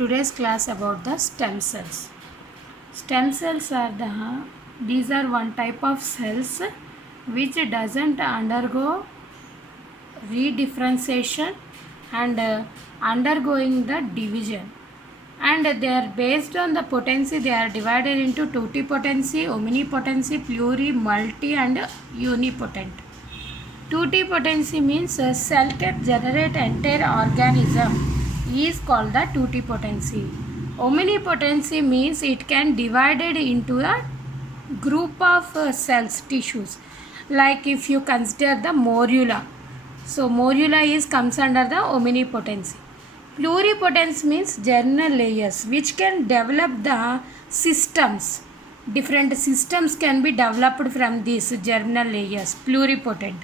today's class about the stem cells. Stem cells are these are one type of cells which doesn't undergo redifferentiation and undergoing the division, and they are based on the potency. They are divided into totipotency, omnipotency, pluri, multi and unipotent. Totipotency means a cell can generate entire organism is called the totipotency. Omnipotency means it can divided into a group of cells, tissues. Like if you consider the morula, so morula comes under the omnipotency. Pluripotency means germinal layers which can develop the systems. Different systems can be developed from these germinal layers. Pluripotent.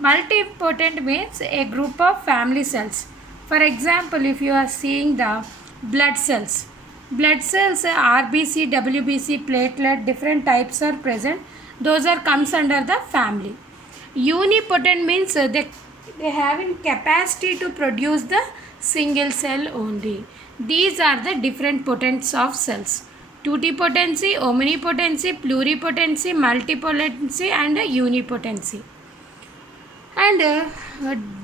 Multipotent means a group of family cells. For example, if you are seeing the blood cells, RBC, WBC, platelet, different types are present. Those are comes under the family. Unipotent means they have in capacity to produce the single cell only. These are the different potents of cells. Totipotency, omnipotency, pluripotency, multipotency and unipotency. And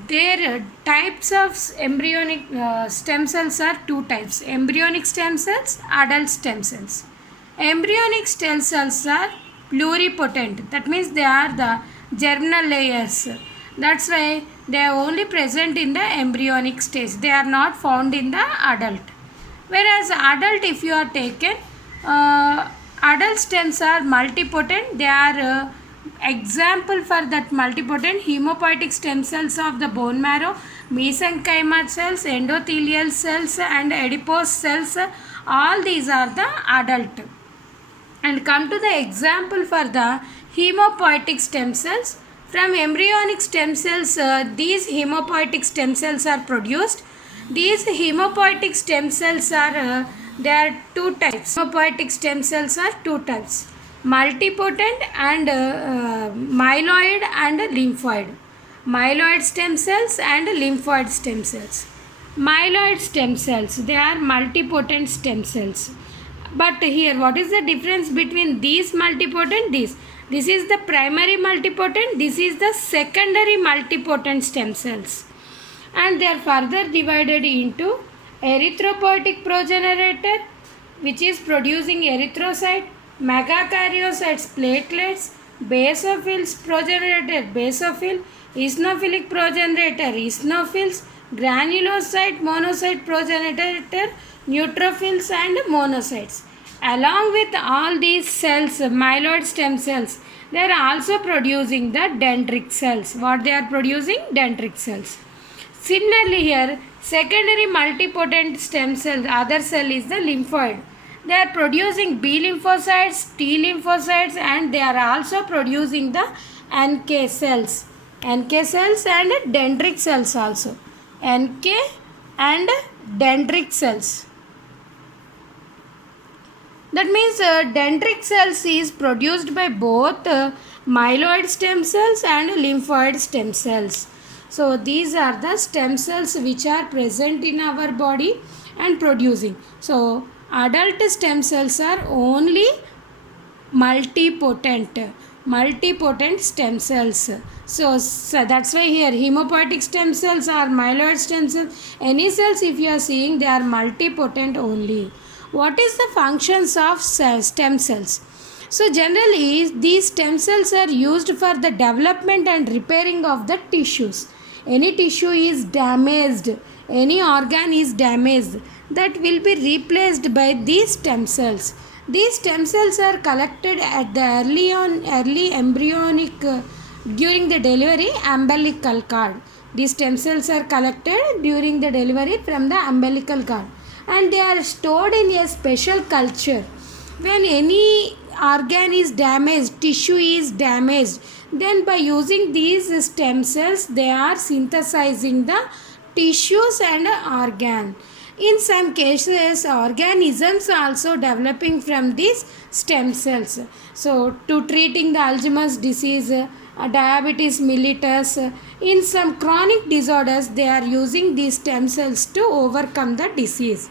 their types of embryonic stem cells are two types: embryonic stem cells, adult stem cells. Embryonic stem cells are pluripotent, that means they are the germinal layers. That's why they are only present in the embryonic stage. They are not found in the adult. Whereas adult, if you are taken, adult stems are multipotent. They are example for that multipotent: hemopoietic stem cells of the bone marrow, mesenchymal cells, endothelial cells and adipose cells. All these are the adult. And come to the example for the hemopoietic stem cells. From embryonic stem cells, these hemopoietic stem cells are produced. These hemopoietic stem cells are there are two types. Hemopoietic stem cells are two types: multipotent and myeloid and lymphoid. Myeloid stem cells and lymphoid stem cells. Myeloid stem cells, they are multipotent stem cells. But here, what is the difference between these multipotent? This is the primary multipotent, this is the secondary multipotent stem cells. And they are further divided into erythropoietic progenitor, which is producing erythrocyte, megakaryocytes, platelets, basophils progenitor, basophil, eosinophilic progenitor, eosinophils, granulocyte, monocyte progenitor, neutrophils and monocytes. Along with all these cells, myeloid stem cells, they are also producing the dendritic cells. What they are producing? Dendritic cells. Similarly here, secondary multipotent stem cell, other cell is the lymphoid. They are producing B lymphocytes, T lymphocytes, and they are also producing the NK cells. NK cells and dendritic cells also. NK and dendritic cells. That means dendritic cells is produced by both myeloid stem cells and lymphoid stem cells. So these are the stem cells which are present in our body and producing. So adult stem cells are only multipotent stem cells. So that's why here hemopoietic stem cells are myeloid stem cells. Any cells if you are seeing, they are multipotent only. What is the functions of stem cells? So generally these stem cells are used for the development and repairing of the tissues. Any tissue is damaged, any organ is damaged, that will be replaced by these stem cells. These stem cells are collected at the early embryonic during the delivery umbilical cord. These stem cells are collected during the delivery from the umbilical cord, and they are stored in a special culture. When any organ is damaged, tissue is damaged, then by using these stem cells, they are synthesizing the tissues and organ. In some cases, organisms also developing from these stem cells. So to treating the Alzheimer's disease, diabetes mellitus, in some chronic disorders, they are using these stem cells to overcome the disease.